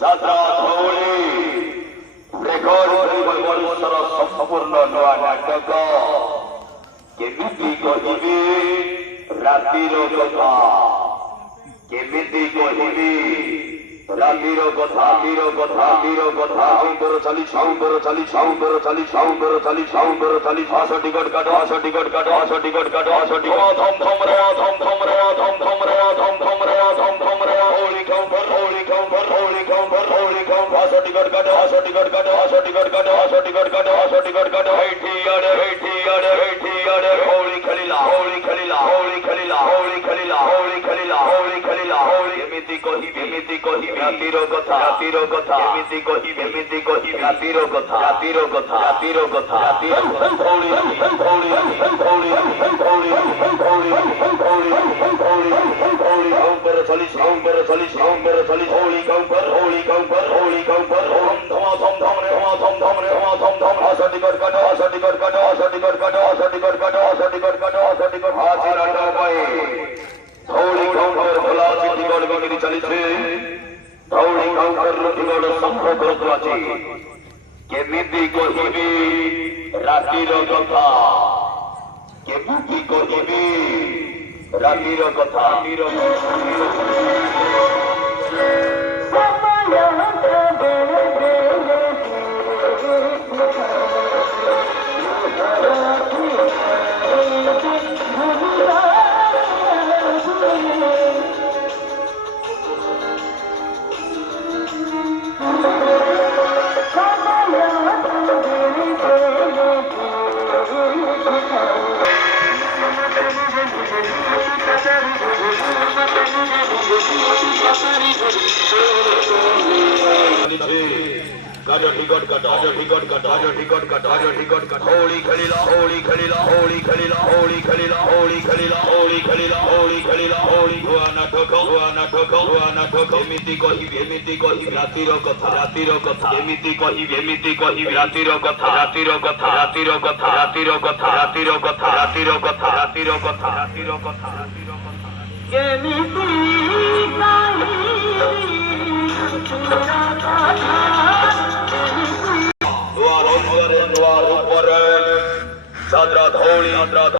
যাত্রা ধৌলি রেকর্ড বর্ষর সম্পূর্ণ নୂଆ ନାଟକ କେମିତି କହିବି ରାତିର କଥା କେମିତି କହିବି ରାତିର କଥା ଚାଲି ଆସ ଟିକଟ କାଟ ଧମ ଧମ ରେ ହୋଲି କାମ ଆସ ଟିକଟ କାଟ ହେଇଠି ଆଡେ ହୋଲି ଖେଳିଲା ଏମିତି କହିବି ରାତିର କଥା ଏମିତି କହିବି ରାତିର କଥା କେମିତି କହିବି ରାତିର କଥା ହୋଲି ଖେଳିଲା ଏମିତି କହିବି ରାତିର କଥା ଏମିତି କହିବି ରାତିର କଥା ଦୁଆର ଉପରେ ଯାତ୍ରା ଧଉଳି